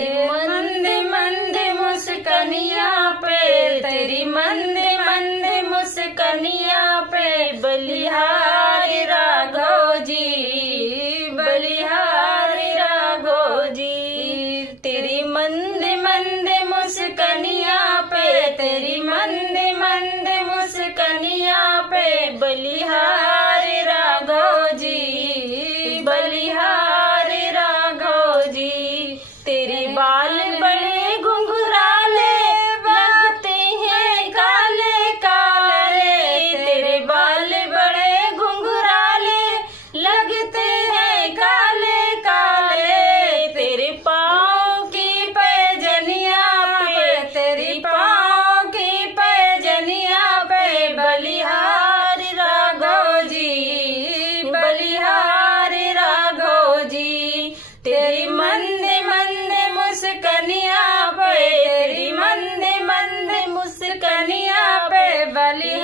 मंद मंद मुस्कनिया पे, तेरी मंद मंद मुस्कनिया पे, बलिहारी राघव जी, बलिहारी राघव जी। तेरी मंद मंद मुस्कनिया पे, तेरी मंद मंद मुस्कनिया पे, बलिहारी राघव जी, बलिहारी राघव जी। तेरे बाल बड़े घुंघराले लगते हैं काले काले, तेरे बाल बड़े घुंघराले लगते हैं काले काले। तेरे पाँव की पैजनिया पे, तेरी पाँव की पैजनिया पे, बलिहारी राघव जी, बलिहारी राघव जी। तेरी मंद मंद मुस्कनिया पे, तेरी मंद मंद मुस्कनिया पे, बलिहारी